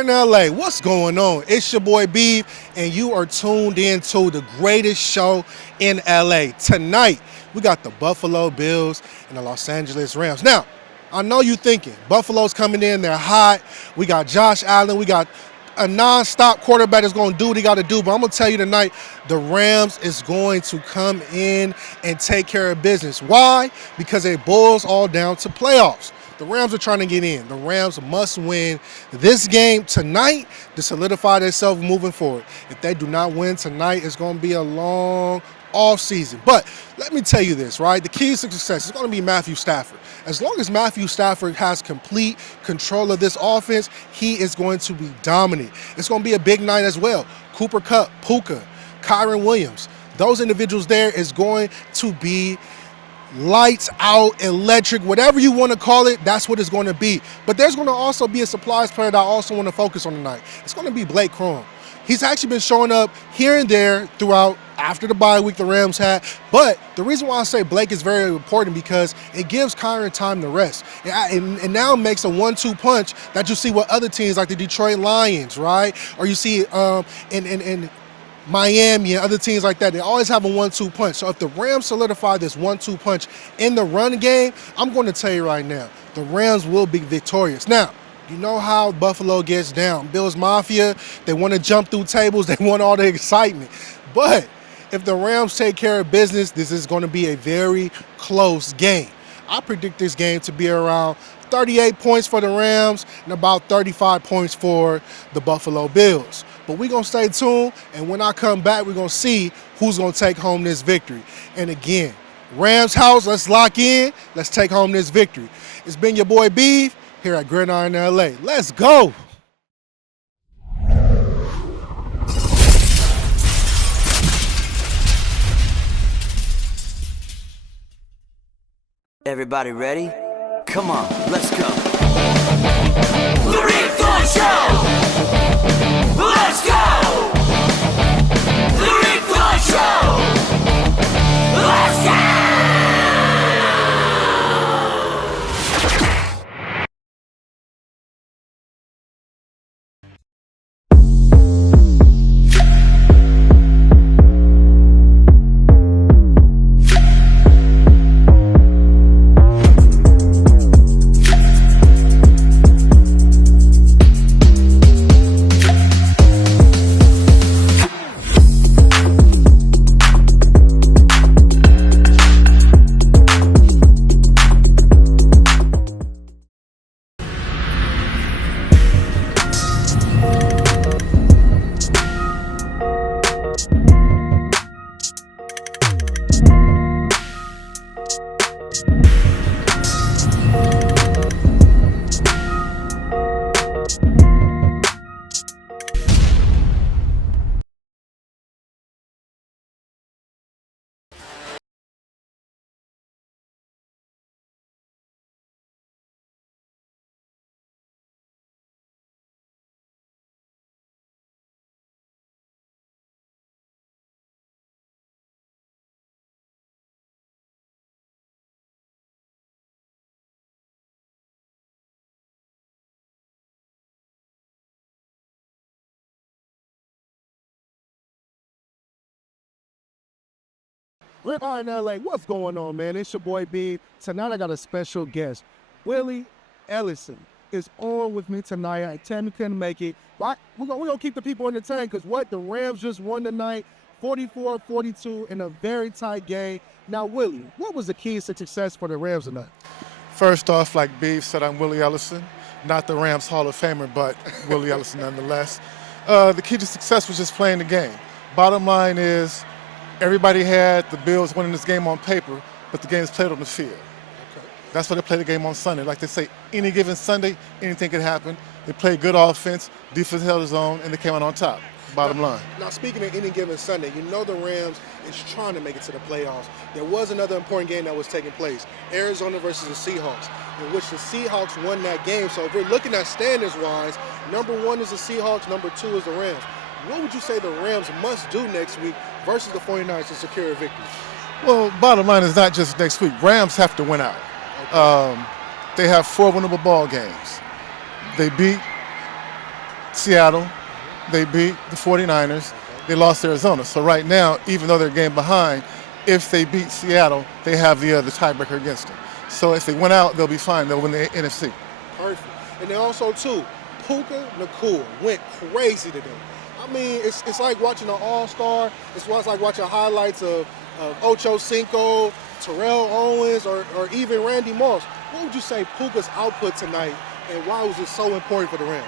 Gridiron LA, what's going on? It's your boy Beef, and you are tuned in to the greatest show in LA. Tonight, we got the Buffalo Bills and the Los Angeles Rams. Now, I know you're thinking, Buffalo's coming in, they're hot. We got Josh Allen, we got a non-stop quarterback that's going to do what he got to do. But I'm going to tell you tonight, the Rams is going to come in and take care of business. Why? Because it boils all down to playoffs. The Rams are trying to get in. The Rams must win this game tonight to solidify themselves moving forward. If they do not win tonight, it's going to be a long off season. But let me tell you this, right? The key to success is going to be Matthew Stafford. As long as Matthew Stafford has complete control of this offense, he is going to be dominant. It's going to be a big night as well. Cooper Kupp, Puka, Kyron Williams, those individuals there is going to be lights out, electric, whatever you want to call it, that's what it's going to be. But there's going to also be a surprise player that I also want to focus on tonight. It's going to be Blake Crum. He's actually been showing up here and there throughout after the bye week the Rams had. But the reason why I say Blake is very important because it gives Kyron time to rest. And now makes a 1-2 punch that you see with other teams like the Detroit Lions, right? Or you see in Miami and other teams like that, they always have a 1-2 punch. So if the Rams solidify this 1-2 punch in the run game, I'm going to tell you right now, the Rams will be victorious. Now, you know how Buffalo gets down. Bills Mafia, they want to jump through tables. They want all the excitement. But if the Rams take care of business, this is going to be a very close game. I predict this game to be around 38 points for the Rams and about 35 points for the Buffalo Bills. But we're going to stay tuned, and when I come back, we're going to see who's going to take home this victory. And again, Rams house, let's lock in. Let's take home this victory. It's been your boy Beef here at Gridiron LA. Let's go. Everybody ready? Come on, let's go. The Refund Show! Let's go! The Refund Show! Let's go! Gridiron LA, what's going on, man? It's your boy B. Tonight I got a special guest. Willie Ellison is on with me tonight. I Tammy couldn't make it. But we're gonna keep the people entertained because what? The Rams just won tonight, 44-42 in a very tight game. Now, Willie, what was the keys to success for the Rams tonight? First off, like Beef said, I'm Willie Ellison. Not the Rams Hall of Famer, but Willie Ellison nonetheless. The key to success was just playing the game. Bottom line is, everybody had the Bills winning this game on paper, but the game's played on the field. Okay. That's why they play the game on Sunday. Like they say, any given Sunday, anything could happen. They played good offense, defense held his own, and they came out on top. Bottom line. Now, speaking of any given Sunday, you know the Rams is trying to make it to the playoffs. There was another important game that was taking place, Arizona versus the Seahawks, in which the Seahawks won that game. So if we're looking at standings-wise, number one is the Seahawks, number two is the Rams. What would you say the Rams must do next week versus the 49ers to secure a victory? Well, bottom line is not just next week. Rams have to win out. Okay. They have 4 winnable ball games. They beat Seattle, they beat the 49ers, they lost Arizona. So right now, even though they're a game behind, if they beat Seattle, they have the tiebreaker against them. So if they win out, they'll be fine. They'll win the NFC. Perfect. And then also, too, Puka Nacua went crazy today. I mean, it's like watching an all-star. It's like watching highlights of Ocho Cinco, Terrell Owens, or even Randy Moss. What would you say Puka's output tonight, and why was it so important for the Rams?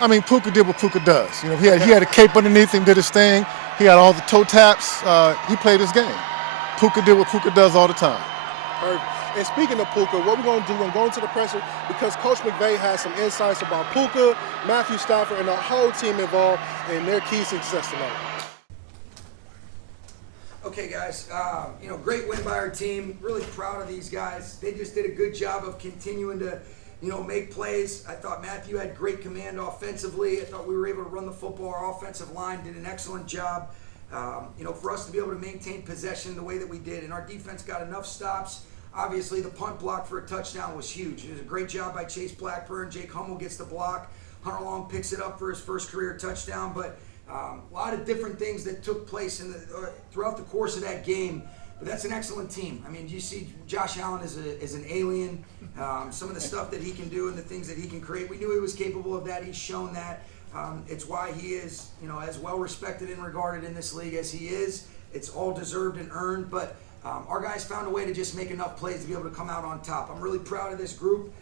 I mean, Puka did what Puka does. You know, he had a cape underneath him, did his thing. He had all the toe taps. He played his game. Puka did what Puka does all the time. Perfect. And speaking of Puka, what we're going to do, we're going to go into the presser because Coach McVay has some insights about Puka, Matthew Stafford, and the whole team involved in their key success tonight. Okay, guys, great win by our team. Really proud of these guys. They just did a good job of continuing to, make plays. I thought Matthew had great command offensively. I thought we were able to run the football. Our offensive line did an excellent job, for us to be able to maintain possession the way that we did. And our defense got enough stops. Obviously, the punt block for a touchdown was huge. It was a great job by Chase Blackburn. Jake Hummel gets the block. Hunter Long picks it up for his first career touchdown. But a lot of different things that took place throughout the course of that game. But that's an excellent team. I mean, you see Josh Allen is an alien. Some of the stuff that he can do and the things that he can create. We knew he was capable of that. He's shown that. It's why he is, as well respected and regarded in this league as he is. It's all deserved and earned. But our guys found a way to just make enough plays to be able to come out on top. I'm really proud of this group,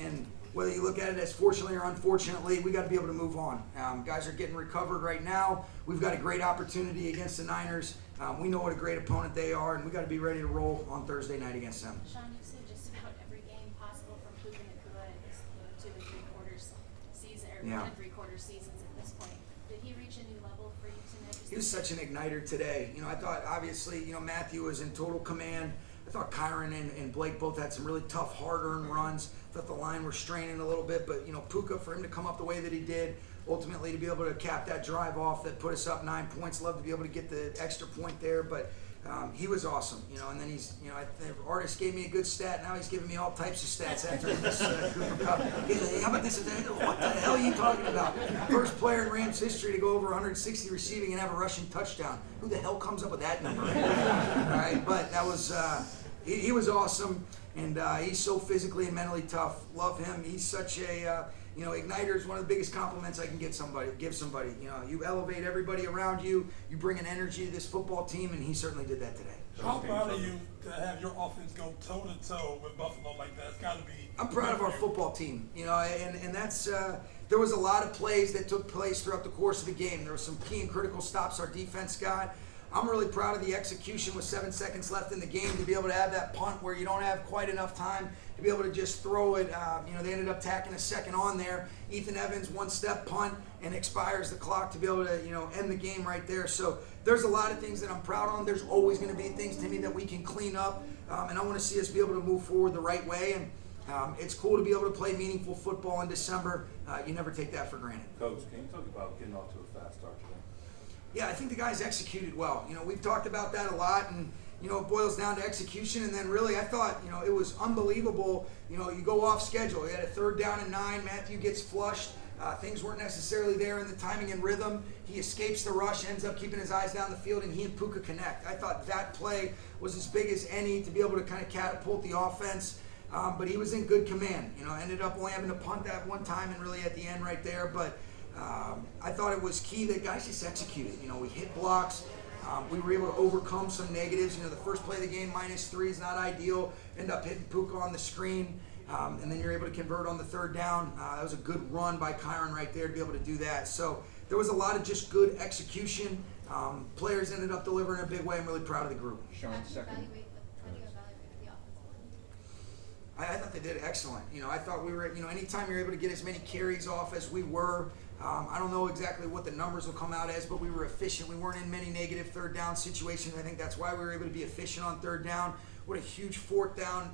and whether you look at it as fortunately or unfortunately, we got to be able to move on. Guys are getting recovered right now. We've got a great opportunity against the Niners. We know what a great opponent they are, and we got to be ready to roll on Thursday night against them. Sean, you've seen just about every game possible from Puka Nacua in his 2 to 3 quarters season, or 1 and 3 quarter seasons at this point. Did he reach a new level for you tonight? He was such an igniter today. I thought obviously, Matthew was in total command. I thought Kyron and Blake both had some really tough, hard-earned runs. I thought the line were straining a little bit, but Puka, for him to come up the way that he did, ultimately to be able to cap that drive off that put us up 9 points. Love to be able to get the extra point there, but he was awesome. And then he's, the artist gave me a good stat. Now he's giving me all types of stats after this Cooper Cup. Hey, how about this? What the hell are you talking about? First player in Rams history to go over 160 receiving and have a rushing touchdown. Who the hell comes up with that number? All right, but that was he was awesome, and he's so physically and mentally tough. Love him. He's such a igniter is one of the biggest compliments I can give somebody. You elevate everybody around you. You bring an energy to this football team, and he certainly did that today. How proud of you to have your offense go toe to toe with Buffalo like that? It's got to be. I'm proud of our football team. And that's there was a lot of plays that took place throughout the course of the game. There were some key and critical stops our defense got. I'm really proud of the execution with 7 seconds left in the game to be able to have that punt where you don't have quite enough time to be able to just throw it. They ended up tacking a second on there. Ethan Evans, 1-step punt, and expires the clock to be able to, end the game right there. So there's a lot of things that I'm proud on. There's always going to be things, Timmy, that we can clean up, and I want to see us be able to move forward the right way. And it's cool to be able to play meaningful football in December. You never take that for granted. Coach, can you talk about getting off to a fast start today? Yeah, I think the guys executed well. We've talked about that a lot, and it boils down to execution. And then really, I thought, it was unbelievable. You go off schedule. You had a 3rd down and 9. Matthew gets flushed. Things weren't necessarily there in the timing and rhythm. He escapes the rush, ends up keeping his eyes down the field, and he and Puka connect. I thought that play was as big as any to be able to kind of catapult the offense. But he was in good command. Ended up only having to punt that one time and really at the end right there. But I thought it was key that guys just executed. We hit blocks. We were able to overcome some negatives. The first play of the game, -3 is not ideal. End up hitting Puka on the screen. And then you're able to convert on the 3rd down. That was a good run by Kyron right there to be able to do that. So there was a lot of just good execution. Players ended up delivering in a big way. I'm really proud of the group. How do you evaluate the offensive line? I thought they did excellent. I thought we were, anytime you're able to get as many carries off as we were, I don't know exactly what the numbers will come out as, but we were efficient. We weren't in many negative 3rd down situations. I think that's why we were able to be efficient on 3rd down. What a huge 4th down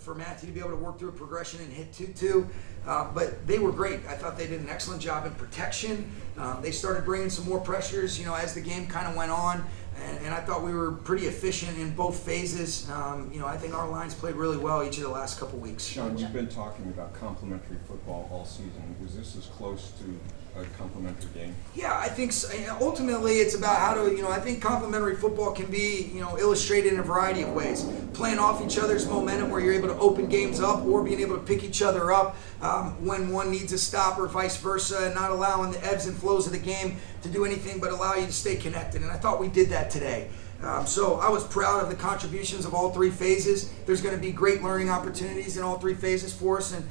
for Matthew to be able to work through a progression and hit 2-2. But they were great. I thought they did an excellent job in protection. They started bringing some more pressures, as the game kind of went on. and I thought we were pretty efficient in both phases. I think our lines played really well each of the last couple weeks. Sean, you've been talking about complementary football all season. Was this as close to a complementary game? Yeah, I think so. Ultimately it's about how to, I think complementary football can be, illustrated in a variety of ways. Playing off each other's momentum where you're able to open games up or being able to pick each other up when one needs a stop or vice versa, and not allowing the ebbs and flows of the game to do anything but allow you to stay connected. And I thought we did that today. So I was proud of the contributions of all three phases. There's going to be great learning opportunities in all three phases for us, and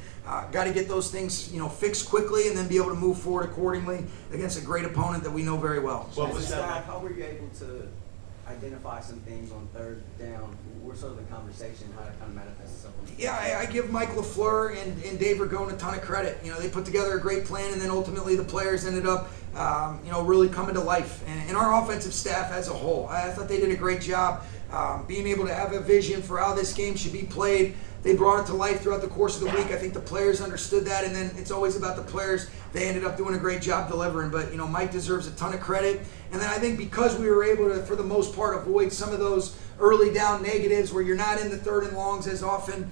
got to get those things fixed quickly and then be able to move forward accordingly against a great opponent that we know very well. What was that? How were you able to identify some things on third down? What sort of the conversation, how it kind of manifests itself? Yeah, I give Mike LaFleur and Dave Ragone a ton of credit. They put together a great plan, and then ultimately the players ended up really coming to life. And our offensive staff as a whole, I thought they did a great job being able to have a vision for how this game should be played. They brought it to life throughout the course of the week. I think the players understood that, and then it's always about the players. They ended up doing a great job delivering, but Mike deserves a ton of credit. And then I think because we were able to, for the most part, avoid some of those early down negatives where you're not in the third and longs as often,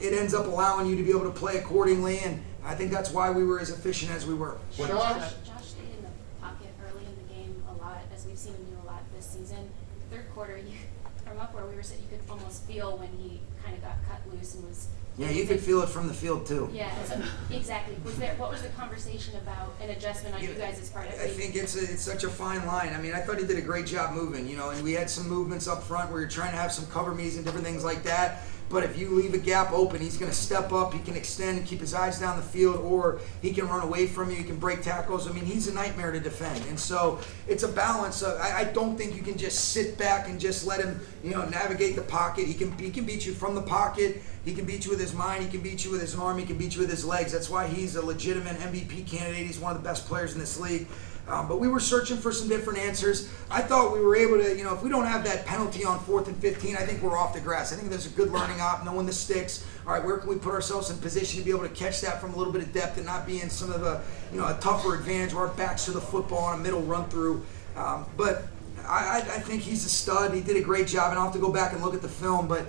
it ends up allowing you to be able to play accordingly, and I think that's why we were as efficient as we were. Josh stayed in the pocket early in the game a lot, as we've seen him do a lot this season. Third quarter, from up where we were sitting, you could almost feel when he kind of got cut loose and was. Yeah, you could feel it from the field too. Yeah, exactly. What was the conversation about an adjustment on you guys' part? I think it's such a fine line. I mean, I thought he did a great job moving, and we had some movements up front where you're trying to have some cover me's and different things like that. But if you leave a gap open, he's going to step up, he can extend and keep his eyes down the field, or he can run away from you, he can break tackles. I mean, he's a nightmare to defend. And so it's a balance. I don't think you can just sit back and just let him, navigate the pocket. He can beat you from the pocket. He can beat you with his mind. He can beat you with his arm. He can beat you with his legs. That's why he's a legitimate MVP candidate. He's one of the best players in this league. But we were searching for some different answers. I thought we were able to, if we don't have that penalty on 4th and 15, I think we're off the grass. I think there's a good learning op, knowing the sticks. All right, where can we put ourselves in position to be able to catch that from a little bit of depth and not be in some of a, a tougher advantage where our backs to the football on a middle run through. But I think he's a stud. He did a great job, and I'll have to go back and look at the film, but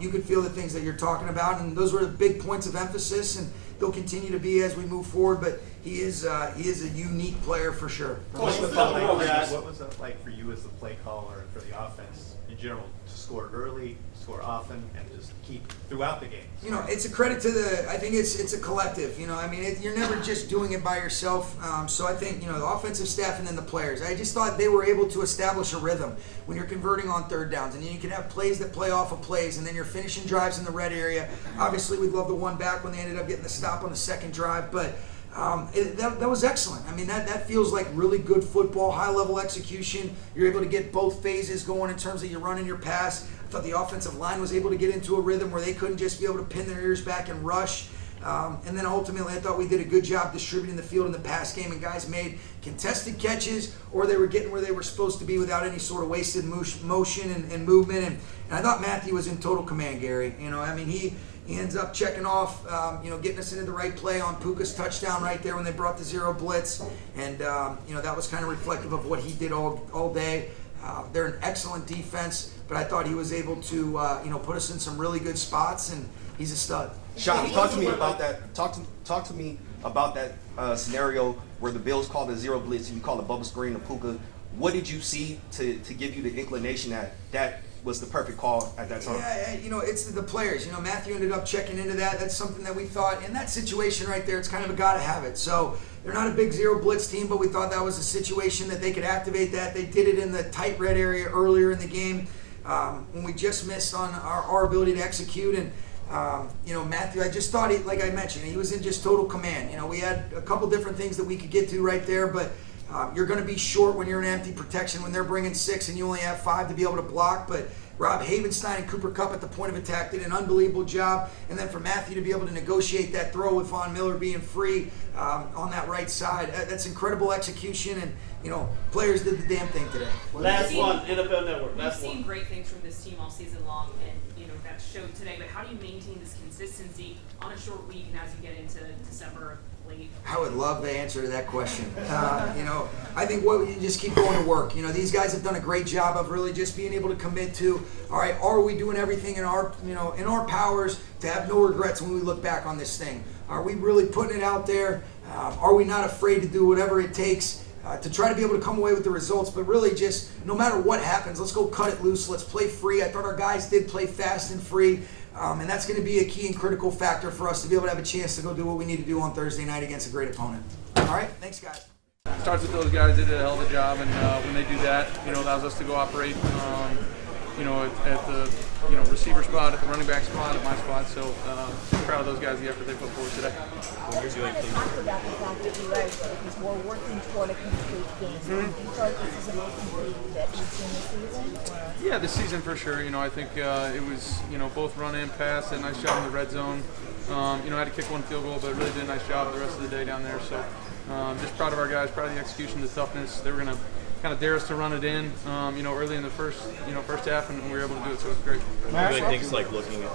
you could feel the things that you're talking about, and those were the big points of emphasis, and they'll continue to be as we move forward. But he is a unique player for sure. What was it like for you as the play caller and for the offense in general to score early, score often, and just keep throughout the game? It's a credit to I think it's a collective. You're never just doing it by yourself. So I think, the offensive staff and then the players. I just thought they were able to establish a rhythm when you're converting on third downs. And you can have plays that play off of plays, and then you're finishing drives in the red area. Obviously, we'd love the one back when they ended up getting the stop on the second drive, but that was excellent. I mean, that feels like really good football, high-level execution. You're able to get both phases going in terms of your run and your pass. I thought the offensive line was able to get into a rhythm where they couldn't just be able to pin their ears back and rush. And then ultimately, I thought we did a good job distributing the field in the pass game, and guys made contested catches, or they were getting where they were supposed to be without any sort of wasted motion and movement. And I thought Matthew was in total command, Gary. He ends up checking off, getting us into the right play on Puka's touchdown right there when they brought the zero blitz. And, that was kind of reflective of what he did all day. They're an excellent defense, but I thought he was able to, put us in some really good spots, and he's a stud. Sean, talk to me about that. Talk to me about that scenario where the Bills called a zero blitz and you call a bubble screen to Puka. What did you see to give you the inclination that was the perfect call at that time? Yeah, it's the players. Matthew ended up checking into that. That's something that we thought in that situation right there. It's kind of a gotta have it. So they're not a big zero blitz team, but we thought that was a situation that they could activate that. They did it in the tight red area earlier in the game when we just missed on our ability to execute. And Matthew, I just thought like I mentioned, he was in just total command. We had a couple different things that we could get to right there, but you're going to be short when you're in empty protection when they're bringing 6 and you only have 5 to be able to block. But Rob Havenstein and Cooper Kupp at the point of attack did an unbelievable job. And then for Matthew to be able to negotiate that throw with Von Miller being free on that right side, that's incredible execution. And, players did the damn thing today. Last one, NFL Network. We've seen great things from this team all season long, and that showed today. But how do you maintain this consistency on a short week and as you get into December late? I would love the answer to that question. You know, I think you just keep going to work. You know, these guys have done a great job of really just being able to commit to, all right, are we doing everything in our, you know, in our powers to have no regrets when we look back on this thing? Are we really putting it out there? Are we not afraid to do whatever it takes to try to be able to come away with the results? But really just, no matter what happens, let's go cut it loose. Let's play free. I thought our guys did play fast and free. And that's going to be a key and critical factor for us to be able to have a chance to go do what we need to do on Thursday night against a great opponent. All right? Thanks, guys. Starts with those guys did a hell of a job, and when they do that, you know, allows us to go operate, you know, at the, you know, receiver spot, at the running back spot, at my spot. So proud of those guys, the effort they put forward today. When you're doing things, talk about the fact that you guys, because we're working toward a complete game. So do you feel like this is a more complete that you've seen this season? Yeah, this season for sure. You know, I think it was, you know, both run and pass, a nice job in the red zone. You know, I had to kick one field goal, but really did a nice job the rest of the day down there. So just proud of our guys, proud of the execution, the toughness. They were going to kind of dare us to run it in, you know, early in the first half, and we were able to do it, so it was great. Doing things like looking at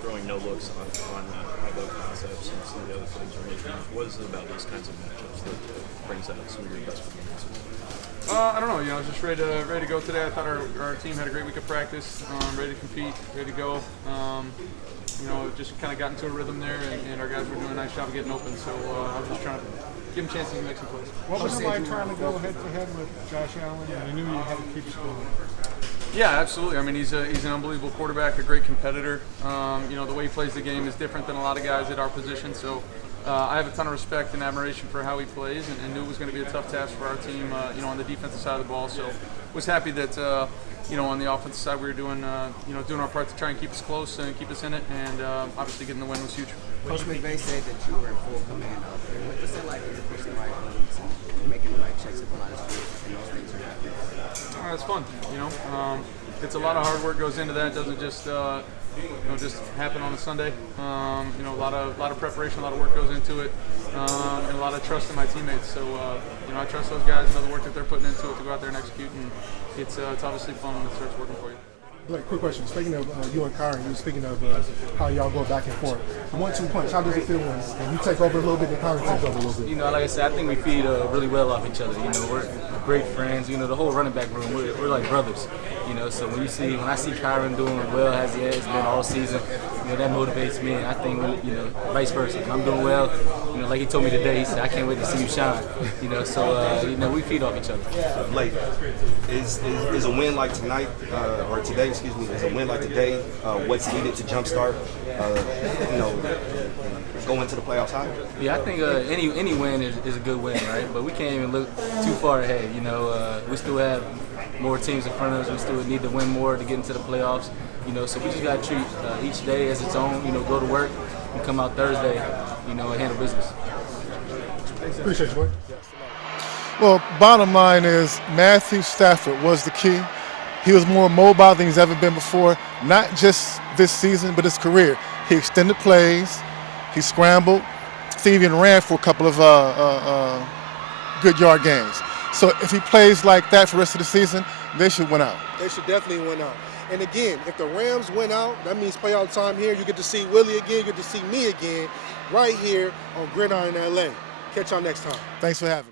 throwing no looks on high-low concepts and some of the other things you're making. What is it about these kinds of matchups that brings out some of your best performances? I don't know. You know, I was just ready to go today. I thought our team had a great week of practice, ready to compete, ready to go. You know, just kind of got into a rhythm there, and our guys were doing a nice job of getting open. So I was just trying to give them chances to make some plays. What was it like trying to go head-to-head with Josh Allen, and you knew you had to keep scoring? Yeah, absolutely. I mean, he's an unbelievable quarterback, a great competitor. You know, the way he plays the game is different than a lot of guys at our position. So I have a ton of respect and admiration for how he plays, and knew it was going to be a tough task for our team, you know, on the defensive side of the ball. So was happy that, you know, on the offensive side we were doing, you know, doing our part to try and keep us close and keep us in it, and obviously getting the win was huge. Coach McVay said that you were in full command out there. What's it like when you're pushing the right buttons and making the right checks at the line of scrimmage and those things are happening? It's fun, you know. It's a lot of hard work goes into that. It doesn't just you know, just happen on a Sunday. You know, a lot of preparation, a lot of work goes into it, and a lot of trust in my teammates. So you know, I trust those guys and know the work that they're putting into it to go out there and execute. And it's obviously fun when it starts working for you. Blake, quick question. Speaking of you and Kyron, you were speaking of how y'all go back and forth. 1-2 punch, how does it feel when you take over a little bit and Kyron takes over a little bit? You know, like I said, I think we feed really well off each other. You know, we're great friends. You know, the whole running back room, we're like brothers. You know, so when I see Kyron doing well as he has been all season, you know, that motivates me. And I think, you know, vice versa. When I'm doing well, you know, like he told me today, he said, I can't wait to see you shine. You know, so, you know, we feed off each other. Blake, is a win like tonight, or today, excuse me, is a win like today what's needed to jumpstart, you know, go into the playoffs high? Yeah, I think any win is a good win, right? But we can't even look too far ahead. You know, we still have more teams in front of us. We still need to win more to get into the playoffs. You know, so we just got to treat each day as its own. You know, go to work and come out Thursday, you know, and handle business. Appreciate you, boy. Well, bottom line is Matthew Stafford was the key. He was more mobile than he's ever been before, not just this season, but his career. He extended plays, he scrambled, he even ran for a couple of good yard gains. So if he plays like that for the rest of the season, they should win out. They should definitely win out. And again, if the Rams win out, that means playoff time here. You get to see Willie again, you get to see me again, right here on Gridiron LA. Catch y'all next time. Thanks for having me.